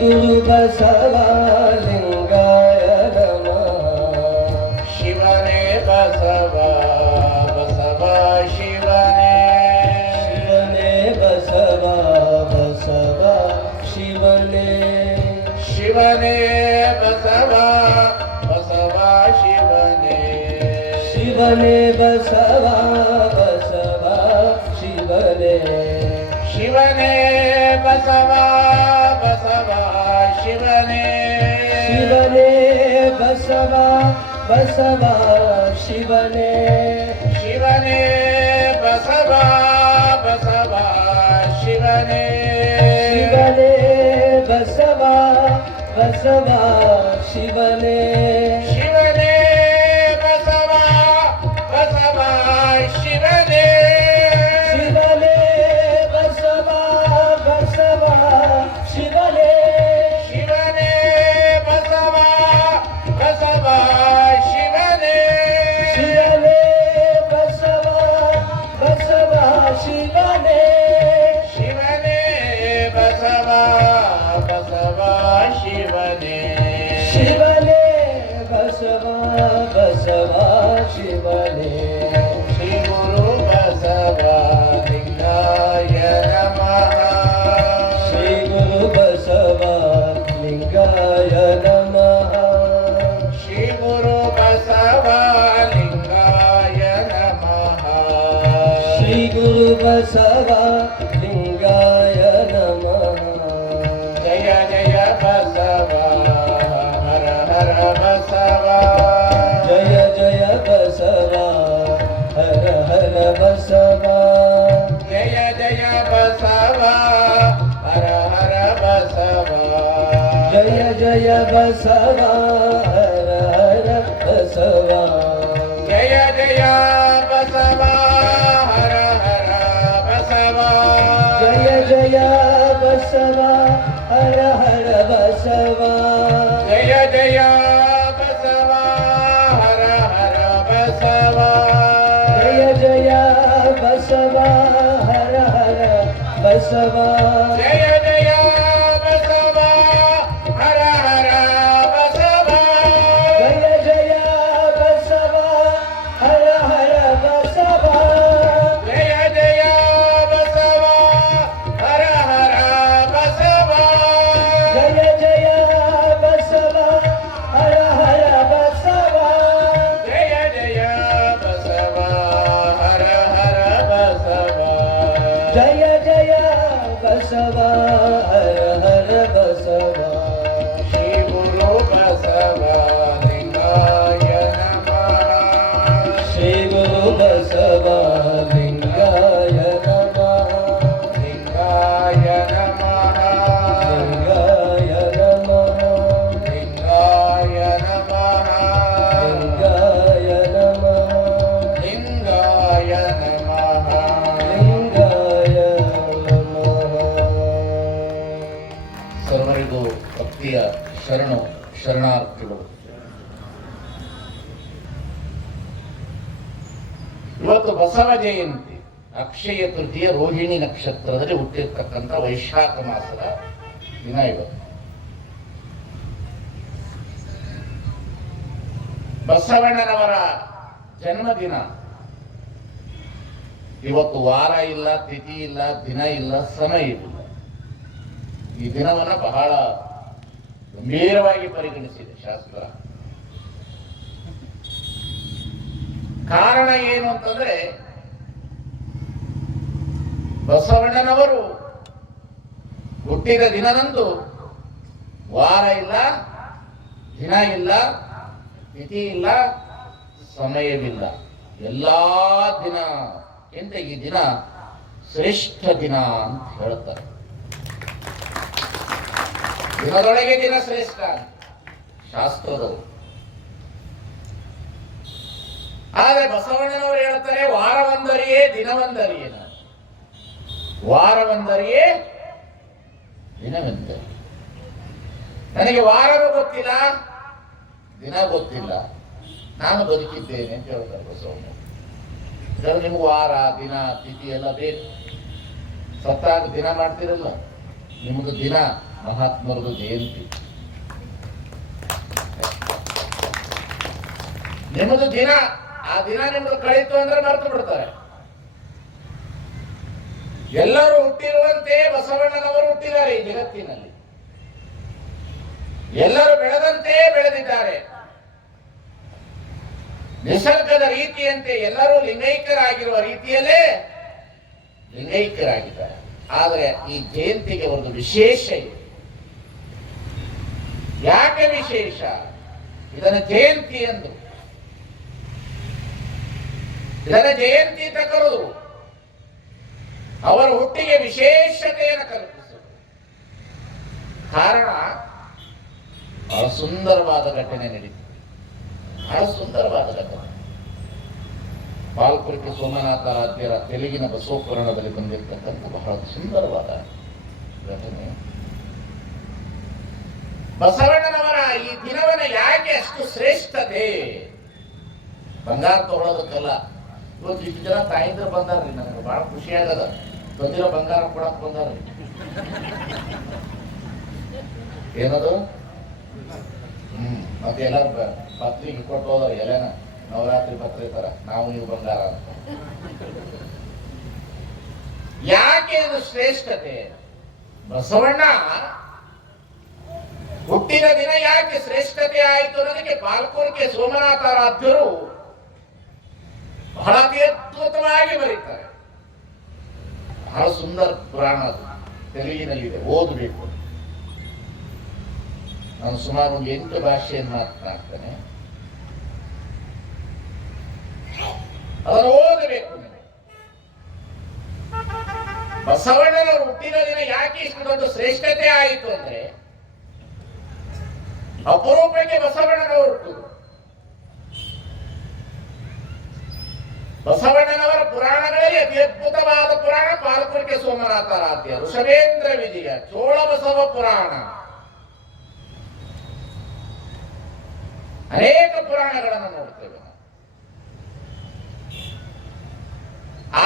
गुरु बसवालिङ्गाय नमः शिवने बसवा बसवा शिवने शिवने बसवा बसवा शिवने शिवने बसवा बसवा शिवने शिवने बसवा बसवा शिवने शिवने बसवा बसवा बसवा शिवने शिवने बसवा बसवा शिवने शिवने बसवा बसवा शिवने Bye. ಜಯಂತಿ. ಅಕ್ಷಯ ತೃತೀಯ ರೋಹಿಣಿ ನಕ್ಷತ್ರದಲ್ಲಿ ಹುಟ್ಟಿರ್ತಕ್ಕಂಥ ವೈಶಾಖ ಮಾಸದ ದಿನ ಇವತ್ತು ಬಸವಣ್ಣನವರ ಜನ್ಮದಿನ. ಇವತ್ತು ವಾರ ಇಲ್ಲ, ತಿಥಿ ಇಲ್ಲ, ದಿನ ಇಲ್ಲ, ಸಮಯ ಇಲ್ಲ. ಈ ದಿನವನ್ನು ಬಹಳ ಗಂಭೀರವಾಗಿ ಪರಿಗಣಿಸಿದೆ ಶಾಸ್ತ್ರ. ಕಾರಣ ಏನು ಅಂತಂದ್ರೆ ಬಸವಣ್ಣನವರು ಹುಟ್ಟಿದ ದಿನದಂದು ವಾರ ಇಲ್ಲ, ದಿನ ಇಲ್ಲ ಮಿತಿ ಇಲ್ಲ, ಸಮಯವಿಲ್ಲ. ಎಲ್ಲ ದಿನ ಎಂತ ಈ ದಿನ ಶ್ರೇಷ್ಠ ದಿನ ಅಂತ ಹೇಳ್ತಾರೆ. ದಿನದೊಳಗೆ ದಿನ ಶ್ರೇಷ್ಠ ಶಾಸ್ತ್ರದವರು ಆದರೆ ಬಸವಣ್ಣನವರು ಹೇಳ್ತಾರೆ ವಾರವೊಂದರಿಯೇ ದಿನವೊಂದರಿಯೇ ವಾರವೊಂದರಿಯೇ ದಿನವೆಂದರೆ. ನನಗೆ ವಾರವೂ ಗೊತ್ತಿಲ್ಲ, ದಿನ ಗೊತ್ತಿಲ್ಲ. ನಾನು ಬದುಕಿದ್ದೇನೆ ಅಂತ ಹೇಳ್ತಾರೆ ಬಸವಣ್ಣ ಇದರಲ್ಲಿ ನಿಮ್ಗೆ ವಾರ, ದಿನ, ತಿಥಿ ಎಲ್ಲ ಬೇಕು. ಸತ್ತಾಗ ದಿನ ಮಾಡ್ತಿರಲ್ಲ ನಿಮ್ದು ದಿನ ಮಹಾತ್ಮರದು ಜಯಂತಿ. ನಿಮ್ಮದು ದಿನ, ಆ ದಿನ ನಿಮ್ದು ಕಳೀತು ಅಂದ್ರೆ ಮರೆತು ಬಿಡ್ತಾರೆ. ಎಲ್ಲರೂ ಹುಟ್ಟಿರುವಂತೆ ಬಸವಣ್ಣನವರು ಹುಟ್ಟಿದ್ದಾರೆ ಈ ಜಗತ್ತಿನಲ್ಲಿ. ಎಲ್ಲರೂ ಬೆಳೆದಂತೆ ಬೆಳೆದಿದ್ದಾರೆ. ನಿಸರ್ಗದ ರೀತಿಯಂತೆ ಎಲ್ಲರೂ ಲಿಂಗೈಕ್ಯರಾಗಿರುವ ರೀತಿಯಲ್ಲೇ ಲಿಂಗೈಕ್ಯರಾಗಿದ್ದಾರೆ. ಆದರೆ ಈ ಜಯಂತಿಗೆ ಒಂದು ವಿಶೇಷ ಇದೆ. ಯಾಕೆ ವಿಶೇಷ? ಇದನ್ನ ಜಯಂತಿ ಎಂದು. ಇದನ್ನ ಜಯಂತಿ ಅಂತ ಅವರ ಹುಟ್ಟಿಗೆ ವಿಶೇಷತೆಯನ್ನು ಕಲ್ಪಿಸುವುದು ಕಾರಣ ಬಹಳ ಸುಂದರವಾದ ಘಟನೆ ನಡೀತು. ಬಹಳ ಸುಂದರವಾದ ಘಟನೆ ಪಾಲ್ಪುರಿಕೆ ಸೋಮನಾಥರಾಜ್ಯರ ತೆಲುಗಿನ ಬಸವಪುರಾಣದಲ್ಲಿ ಬಂದಿರತಕ್ಕಂಥ ಬಹಳ ಸುಂದರವಾದ ಘಟನೆ. ಬಸವಣ್ಣನವರ ಈ ದಿನವನ್ನ ಯಾಕೆ ಅಷ್ಟು ಶ್ರೇಷ್ಠತೆ? ಬಂಗಾರ ತಗೊಳ್ಳೋದಕ್ಕಲ್ಲ ಇವತ್ತು ಇಷ್ಟು ಜನ ಬಂದಾರ ಬಂದಾರ್ರಿ ನನಗೆ ಬಹಳ ಖುಷಿ ಆಗದ ಬಂದಿರೋ ಬಂಗಾರ ಕೊಡಕ್ ಬಂದಾರ್ರಿ. ಏನದು? ಹ್ಮ್, ಮತ್ತೆ ಎಲ್ಲಾರು ಪತ್ರಿಕೆ ಕೊಟ್ಟು ಹೋದಾರ, ಎಲೆನ ನವರಾತ್ರಿ ಪತ್ರಿ ತರ. ನಾವು ನೀವು ಬಂಗಾರ ಯಾಕೆ ಇದು ಶ್ರೇಷ್ಠತೆ? ಬಸವಣ್ಣ, ಹುಟ್ಟಿದ ದಿನ ಯಾಕೆ ಶ್ರೇಷ್ಠತೆ ಆಯಿತು ಅನ್ನೋದಕ್ಕೆ ಪಾಲ್ಕೋರ್ಕೆ ಸೋಮನಾಥಾರಾಧ್ಯರು ಬಹಳ ಅತ್ಯದ್ಭುತವಾಗಿ ಬರೀತಾರೆ. ಬಹಳ ಸುಂದರ ಪುರಾಣ ಅದು. ತೆಲುಗಿನಲ್ಲಿದೆ, ಓದಬೇಕು. ನಾನು ಸುಮಾರು ಒಂದು ಎಂಟು ಭಾಷೆಯನ್ನು ಮಾತನಾಡ್ತೇನೆ ಅದನ್ನು ಓದಬೇಕು. ಬಸವಣ್ಣನ ಹುಟ್ಟಿದ ದಿನ ಯಾಕೆ ಇಷ್ಟೊಂದು ಶ್ರೇಷ್ಠತೆ ಆಯಿತು ಅಂದ್ರೆ, ಅಪರೂಪಕ್ಕೆ ಬಸವಣ್ಣನವರು ಬಸವಣ್ಣನವರ ಪುರಾಣಗಳಲ್ಲಿ ಅತಿ ಅದ್ಭುತವಾದ ಪುರಾಣ ಪಾಲ್ಪುರಿಕೆ ಸೋಮನಾಥರಾಧ್ಯ, ಋಷಭೇಂದ್ರ ವಿಜಯ, ಚೋಳ ಬಸವ ಪುರಾಣ. ಅನೇಕ ಪುರಾಣಗಳನ್ನು ನೋಡ್ತೇವೆ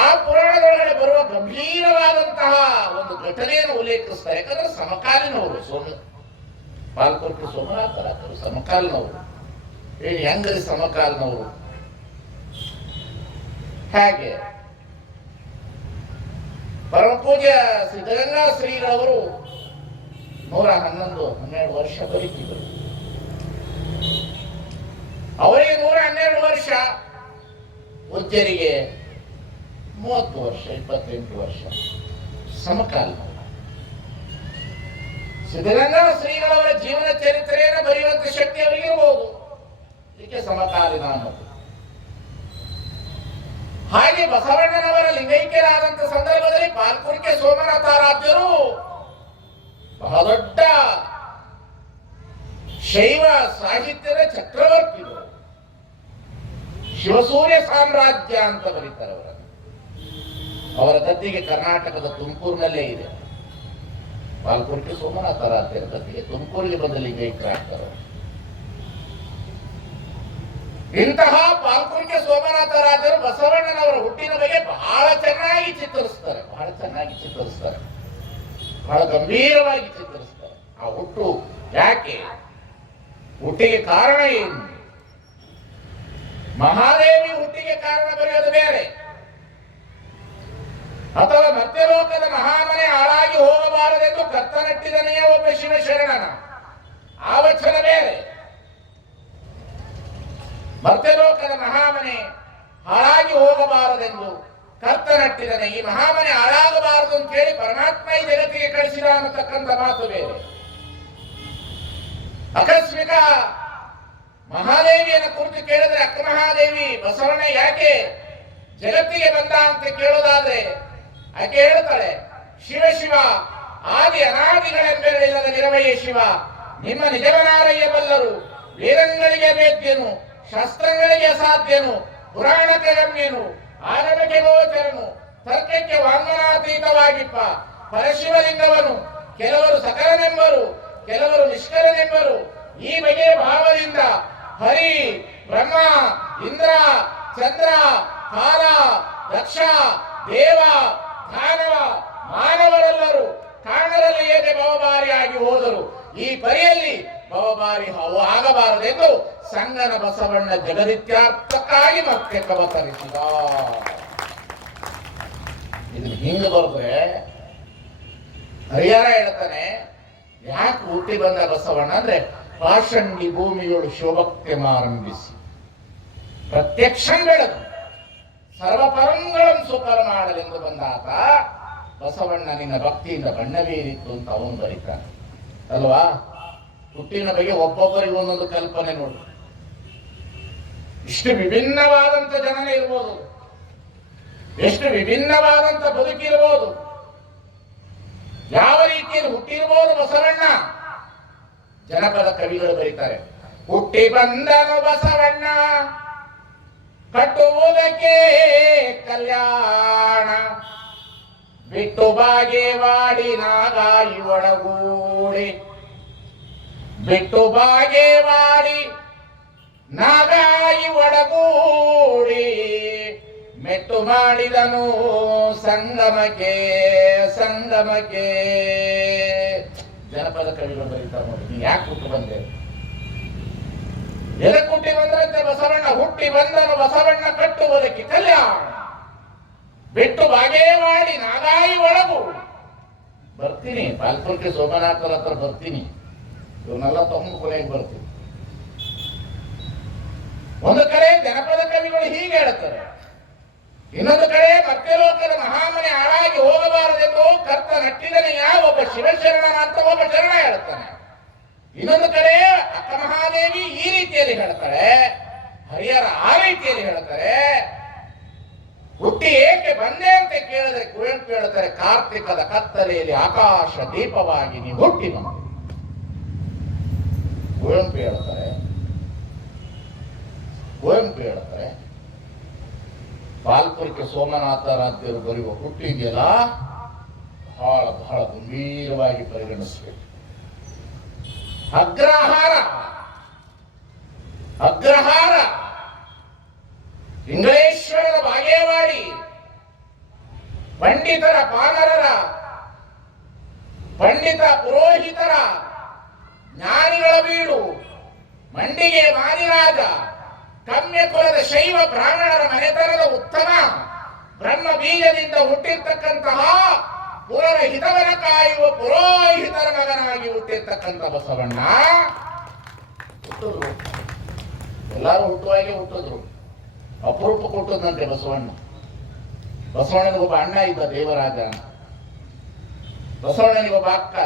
ಆ ಪುರಾಣದೊಳಗಡೆ ಬರುವ ಗಂಭೀರವಾದಂತಹ ಒಂದು ಘಟನೆಯನ್ನು ಉಲ್ಲೇಖಿಸ್ತಾರೆ. ಯಾಕಂದ್ರೆ ಸಮಕಾಲೀನವರು, ಸೋಮ ಪಾಲ್ಪುರಿಕೆ ಸೋಮನಾಥರಾಜರು, ಸಮಕಾಲೀನವರು. ಹೇಳಿ, ಹೆಂಗರಿ ಸಮಕಾಲೀನವರು? ಹೇಗೆ? ಪರಮ ಪೂಜ್ಯ ಸಿದ್ಧಗಂಗಾ ಶ್ರೀಗಳವರು ನೂರ ಹನ್ನೊಂದು, ಹನ್ನೆರಡು ವರ್ಷ ಬರೀತಿದ್ರು ಅವರಿಗೆ ನೂರ ಹನ್ನೆರಡು ವರ್ಷ ಉಜ್ಜರಿಗೆ ಮೂವತ್ತು ವರ್ಷ, ಇಪ್ಪತ್ತೆಂಟು ವರ್ಷ ಸಮಕಾಲ ಸಿದ್ಧಗಂಗಾ ಶ್ರೀಗಳವರ ಜೀವನ ಚರಿತ್ರೆಯನ್ನು ಬರೆಯುವಂತ ಶಕ್ತಿ ಅವರಿಗೆ ಇರಬಹುದು ಇದಕ್ಕೆ ಸಮಕಾಲೀನ ಅನ್ನೋದು. ಹಾಗೆ ಬಸವಣ್ಣನವರ ಲಿಂಗೈಕ್ಯರಾದಂತ ಸಂದರ್ಭದಲ್ಲಿ ಪಾಲ್ಪುರಿಕೆ ಸೋಮನಾಥಾರಾಧ್ಯರು ಬಹಳ ದೊಡ್ಡ ಶೈವ ಸಾಹಿತ್ಯದ ಚಕ್ರವರ್ತಿಗಳು. ಶಿವಸೂರ್ಯ ಸಾಮ್ರಾಜ್ಯ ಅಂತ ಬರೀತಾರೆ ಅವರನ್ನು. ಅವರ ಗದ್ದಿಗೆ ಕರ್ನಾಟಕದ ತುಮಕೂರಿನಲ್ಲೇ ಇದೆ. ಪಾಲ್ಪುರಿಕೆ ಸೋಮನಾಥಾರಾಧ್ಯರ ಗದ್ದಿಗೆ ತುಮಕೂರಿಗೆ ಬಂದ ಲಿಂಗೈಕ್ಯರಾಗ್ತಾರೆ ಇಂತಹ ಸೋಮನಾಥ ಸೋಮನಾಥರಾಜರು ಬಸವಣ್ಣನವರ ಹುಟ್ಟಿನ ಬಗ್ಗೆ ಬಹಳ ಚೆನ್ನಾಗಿ ಚಿತ್ರಿಸ್ತಾರೆ ಬಹಳ ಚೆನ್ನಾಗಿ ಚಿತ್ರಿಸ್ತಾರೆ ಬಹಳ ಗಂಭೀರವಾಗಿ ಚಿತ್ರಿಸ್ತಾರೆ ಆ ಹುಟ್ಟು ಯಾಕೆ? ಹುಟ್ಟಿಗೆ ಕಾರಣ ಏನು? ಮಹಾದೇವಿ ಹುಟ್ಟಿಗೆ ಕಾರಣ ಬರೆಯೋದು ಬೇರೆ. ಅಥವಾ ಮರ್ತ್ಯಲೋಕದ ಮಹಾಮನೆ ಹಾಳಾಗಿ ಹೋಗಬಾರದೆಂದು ಕರ್ತನಟ್ಟಿದನೆಯೇ ಒಬ್ಬ ಶಿವಶರಣನ. ಆ ವಚನ ಬೇರೆ. ಮರ್ತ್ಯಲೋಕದ ಮಹಾಮನೆ ಹಾಳಾಗಿ ಹೋಗಬಾರದೆಂದು ಕರ್ತನಟ್ಟಿದನೆ. ಈ ಮಹಾಮನೆ ಹಾಳಾಗಬಾರದು ಅಂತ ಹೇಳಿ ಪರಮಾತ್ಮ ಈ ಜಗತ್ತಿಗೆ ಕಳಿಸಿದ ಅನ್ನತಕ್ಕಂಥ ಮಾತು ಬೇರೆ. ಆಕಸ್ಮಿಕ ಮಹಾದೇವಿಯನ್ನು ಕುರಿತು ಕೇಳಿದ್ರೆ ಅಕ್ಕ ಮಹಾದೇವಿ ಬಸವಣ್ಣ ಯಾಕೆ ಜಗತ್ತಿಗೆ ಬಂದ ಅಂತ ಕೇಳೋದಾದ್ರೆ ಆಕೆ ಹೇಳ್ತಾಳೆ, ಶಿವ ಶಿವ, ಆದಿ ಅನಾದಿಗಳೆಂಬೆರಳಿಲ್ಲದ ನಿರವಯ್ಯ ಶಿವ, ನಿಮ್ಮ ನಿಜವನಾರಯ್ಯ ಬಲ್ಲರು ವೇದಗಳಿಗೆ ವೇದ್ಯನು ಶಾಸ್ತ್ರಗಳಿಗೆ ಅಸಾಧ್ಯನು ಪುರಾಣಕ್ಕೆ ಗಮ್ಯನು ಆಗಮಕ್ಕೆ ಗೋಚರನು, ತರ್ಕಕ್ಕೆ ವಾಂಗನಾತೀತವಾಗಿಪ್ಪ. ಪರಶಿವಲಿಂಗವನು, ಕೆಲವರು ಸಕಲನೆಂಬರು, ಕೆಲವರು ನಿಷ್ಕಲನೆಂಬರು ಈ ಬಗೆಯ ಭಾವದಿಂದ ಹರಿ, ಬ್ರಹ್ಮ, ಇಂದ್ರ, ಚಂದ್ರ ಕಾಲ ದಕ್ಷ ದೇವ, ದಾನವ, ಮಾನವರೆಲ್ಲರೂ ಕಾರಣರಲ್ಲಿ ಏಕೆ ಬಹುಬಾರಿಯಾಗಿ ಹೋದರು. ಈ ಪರಿಯಲ್ಲಿ ಭವಭಾರಿ ಹವು ಆಗಬಾರದೆಂದು ಸಂಗನ ಬಸವಣ್ಣ ಜಗದಿತ್ಯಾರ್ಥಕ್ಕಾಗಿ ಮತ್ತೆ ಕವತರಿಸಿದ. ಇದು ಹಿಂಗ ಬರೆದ್ರೆ ಹರಿಹರ ಹೇಳ್ತಾನೆ, ಯಾಕೆ ಹುಟ್ಟಿ ಬಂದ ಬಸವಣ್ಣ ಅಂದ್ರೆ ಪಾಷಂಡಿ ಭೂಮಿಗಳು ಶೋಭಕ್ಕೆ ಆರಂಭಿಸಿ. ಪ್ರತ್ಯಕ್ಷ ಸರ್ವಪರಂಗಳನ್ನು ಸುಪರ ಮಾಡಲೆಂದು ಬಂದಾತ ಬಸವಣ್ಣ ನಿನ್ನ ಭಕ್ತಿಯಿಂದ ಬಣ್ಣ ಬೀರಿತ್ತು ಅಂತ ಅವನು ಬರೀತಾನೆ. ಅಲ್ವಾ? ಹುಟ್ಟಿನ ಬಗ್ಗೆ ಒಬ್ಬೊಬ್ಬರಿಗೆ ಒಂದೊಂದು ಕಲ್ಪನೆ ನೋಡಿ. ಇಷ್ಟು ವಿಭಿನ್ನವಾದಂತ ಜನನೇ ಇರ್ಬೋದು. ಎಷ್ಟು ವಿಭಿನ್ನವಾದಂತ ಬದುಕಿರ್ಬೋದು ಯಾವ ರೀತಿಯಲ್ಲಿ ಹುಟ್ಟಿರ್ಬೋದು ಬಸವಣ್ಣ? ಜನಪದ ಕವಿಗಳು ಬರೀತಾರೆ, ಹುಟ್ಟಿ ಬಂದನು ಬಸವಣ್ಣ, ಕಟ್ಟುವುದಕ್ಕೆ ಕಲ್ಯಾಣ. ಬಿಟ್ಟು ಬಾಗೇವಾಡಿ ನಾಗಾಯಿ ಒಳಗೂಡಿ ಬಿಟ್ಟು ಬಾಗೇವಾಡಿ ನಾಗಾಯಿ ಒಡಗೂಡಿ, ಮೆಟ್ಟು ಮಾಡಿದನು ಸಂಗಮಕ್ಕೆ ಸಂಗಮಕ್ಕೆ. ಜನಪದ ಕವಿಗಳು ಬರೀತಾ ನೋಡಿ ಯಾಕೆ ಹುಟ್ಟು ಬಂದೆ? ಎದಕ್ಕೆ ಹುಟ್ಟಿ ಬಂದ್ರಂತೆ ಬಸವಣ್ಣ? ಹುಟ್ಟಿ ಬಂದನು ಬಸವಣ್ಣ ಕಟ್ಟುವುದಕ್ಕೆ ಕಲ್ಯಾಣ. ಬಿಟ್ಟು ಬಾಗೇವಾಡಿ ನಾಗಾಯಿ ಒಳಗು ಬರ್ತೀನಿ ಪಾಲ್ಪುರ್ಕೆ ಸೋಮನಾಥರ ಹತ್ರ ಬರ್ತೀನಿ. ಇವನ್ನೆಲ್ಲ ತಮ್ಮ ಕೊನೆಗೆ ಬರ್ತೀವಿ ಒಂದು ಕಡೆ ಜನಪದ ಕವಿಗಳು ಹೀಗೆ ಹೇಳ್ತಾರೆ, ಇನ್ನೊಂದು ಕಡೆ ಮತ್ತೆ ಲೋಕದ ಮಹಾಮನೆ ಹಾಳಾಗಿ ಹೋಗಬಾರದೆಂದು ಕರ್ತ ಯಾವ ಒಬ್ಬ ಶಿವಶರಣನ ಅಂತ ಒಬ್ಬ ಶರಣ ಹೇಳ್ತಾನೆ. ಇನ್ನೊಂದು ಕಡೆ ಅಕ್ಕ ಮಹಾದೇವಿ ಈ ರೀತಿಯಲ್ಲಿ ಹೇಳ್ತಾಳೆ ಹರಿಯರ ಆ ರೀತಿಯಲ್ಲಿ ಹೇಳ್ತಾರೆ, ಹುಟ್ಟಿ ಏಕೆ ಬಂದೆ ಅಂತ ಕೇಳಿದ್ರೆ ಕುವೆಂಪು ಹೇಳ್ತಾರೆ, ಕಾರ್ತಿಕದ ಕತ್ತಲೆಯಲ್ಲಿ ಆಕಾಶ ದೀಪವಾಗಿ ನೀವು ಹುಟ್ಟಿ ಬಂದೆ ಕುವೆಂಪು ಹೇಳ್ತಾರೆ. ಕುವೆಂಪು ಹೇಳ್ತಾರೆ ಪಾಲ್ಪುರಿಕೆ ಸೋಮನಾಥರಾಧ್ಯರು ಬರೆಯುವ ಹುಟ್ಟಿದೆಯಲ್ಲ ಬಹಳ ಬಹಳ ಗಂಭೀರವಾಗಿ ಪರಿಗಣಿಸಬೇಕು. ಅಗ್ರಹಾರ ಅಗ್ರಹಾರ ಇಂಗ್ಲೇಶ್ವರದ ಬಾಗೇವಾಡಿ, ಪಂಡಿತರ ಪಾಮರರ ಪಂಡಿತ ಪುರೋಹಿತರ ಜ್ಞಾನಿಗಳ ಬೀಡು, ಮಂಡಿಗೆ ಮಾರಿರಾಜ ಕಮ್ಯ ಕುಲದ ಶೈವ ಬ್ರಾಹ್ಮಣರ ಮನೆತನದ ಉತ್ತಮ ಬ್ರಹ್ಮ ಬೀಜದಿಂದ ಹುಟ್ಟಿರ್ತಕ್ಕಂತಹ ಪುರರ ಹಿತವನ ಕಾಯುವ ಪುರೋಹಿತರ ಮಗನಾಗಿ ಹುಟ್ಟಿರ್ತಕ್ಕಂಥ ಬಸವಣ್ಣ ಹುಟ್ಟಿದ್ರು. ಎಲ್ಲರೂ ಹುಟ್ಟುವಾಗೆ ಹುಟ್ಟಿದ್ರು. ಅಪರೂಪ ಕೊಟ್ಟದಂತೆ ಬಸವಣ್ಣ. ಬಸವಣ್ಣನ ಒಬ್ಬ ಅಣ್ಣ ಇದ್ದ ದೇವರಾಜ. ಬಸವಣ್ಣನಿಗೊಬ್ಬ ಅಕ್ಕ.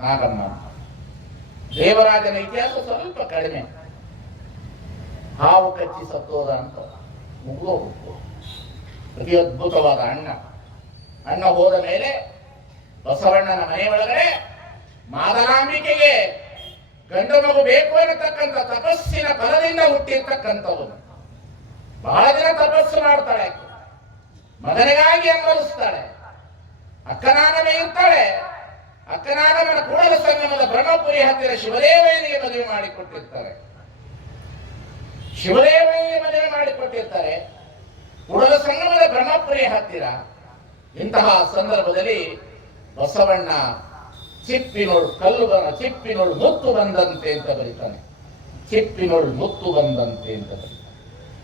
ನಾಗಮ್ಮ. ದೇವರಾಜನ ಇತಿಹಾಸ ಸ್ವಲ್ಪ ಕಡಿಮೆ. ಹಾವು ಕಚ್ಚಿ ಸತ್ತೋದ ಅಂತ ಮುಗಿದೋಗ್ಬಿಟ್ಟು ಅತಿ ಅದ್ಭುತವಾದ ಅಣ್ಣ. ಅಣ್ಣ ಹೋದ ಮೇಲೆ ಬಸವಣ್ಣನ ಮನೆ ಒಳಗಡೆ ಮಾದರಾಂಬಿಕೆಗೆ ಗಂಡು ಮಗು ಬೇಕು ಅನ್ನತಕ್ಕಂಥ ತಪಸ್ಸಿನ ಫಲದಿಂದ ಹುಟ್ಟಿರ್ತಕ್ಕಂಥವನು. ಬಹಳ ದಿನ ತಪಸ್ಸು ಮಾಡ್ತಾಳೆ. ಮಗನಿಗಾಗಿ ಅನ್ವಲಿಸ್ತಾಳೆ ಅಕ್ಕನಾಗಮೇ ಇರ್ತಾಳೆ. ಅಕ್ಕನಾಗಮನ ಕೂಡಲ ಸಂಗಮದ ಬ್ರಹ್ಮಪುರಿ ಹತ್ತಿರ ಶಿವದೇವನಿಗೆ ಮದುವೆ ಮಾಡಿಕೊಟ್ಟಿರ್ತಾರೆ. ಶಿವದೇವನಿಗೆ ಮದುವೆ ಮಾಡಿಕೊಟ್ಟಿರ್ತಾರೆ. ಕೂಡಲ ಸಂಗಮದ ಬ್ರಹ್ಮಪುರಿ ಹತ್ತಿರ. ಇಂತಹ ಸಂದರ್ಭದಲ್ಲಿ ಬಸವಣ್ಣ ಚಿಪ್ಪಿನೋಳು ಕಲ್ಲು ಬನ ಚಿಪ್ಪಿನೋಳು ಮುತ್ತು ಬಂದಂತೆ ಅಂತ ಬರೀತಾನೆ. ಚಿಪ್ಪಿನೋಳು ಮುತ್ತು ಬಂದಂತೆ ಅಂತ ಬರೀತಾನೆ.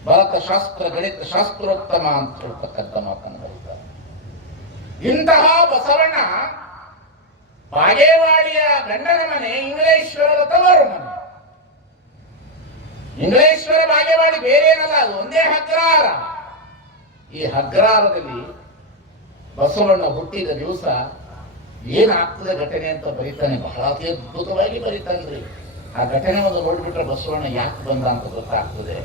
ಭಾರತ ಶಾಸ್ತ್ರ ಗಣಿತ ಶಾಸ್ತ್ರೋತ್ತಮ ಅಂತ ಹೇಳ್ತಕ್ಕಂಥ ಮಾತನ್ನು ಬರೀತಾನೆ. ಇಂತಹ ಬಸವಣ್ಣ ಬಾಗೇವಾಡಿಯ ಗಂಡನ ಮನೆ ಇಂಗ್ಲೇಶ್ವರದ ತವರು ಮನೆ. ಇಂಗ್ಲೇಶ್ವರ ಬಾಗೇವಾಡಿ ಬೇರೇನಲ್ಲ, ಅದು ಒಂದೇ ಹಗ್ರಾರ. ಈ ಹಗ್ರಾರದಲ್ಲಿ ಬಸವಣ್ಣ ಹುಟ್ಟಿದ ದಿವಸ ಏನಾಗ್ತದೆ ಘಟನೆ ಅಂತ ಬರೀತಾನೆ, ಬಹಳ ಅತಿ ಅದ್ಭುತವಾಗಿ ಬರೀತಾನ್ರಿ ಆ ಘಟನೆ ಒಂದು ನೋಡ್ಬಿಟ್ರೆ ಬಸವಣ್ಣ ಯಾಕೆ ಬಂದ ಅಂತ ಗೊತ್ತಾಗ್ತದೆ.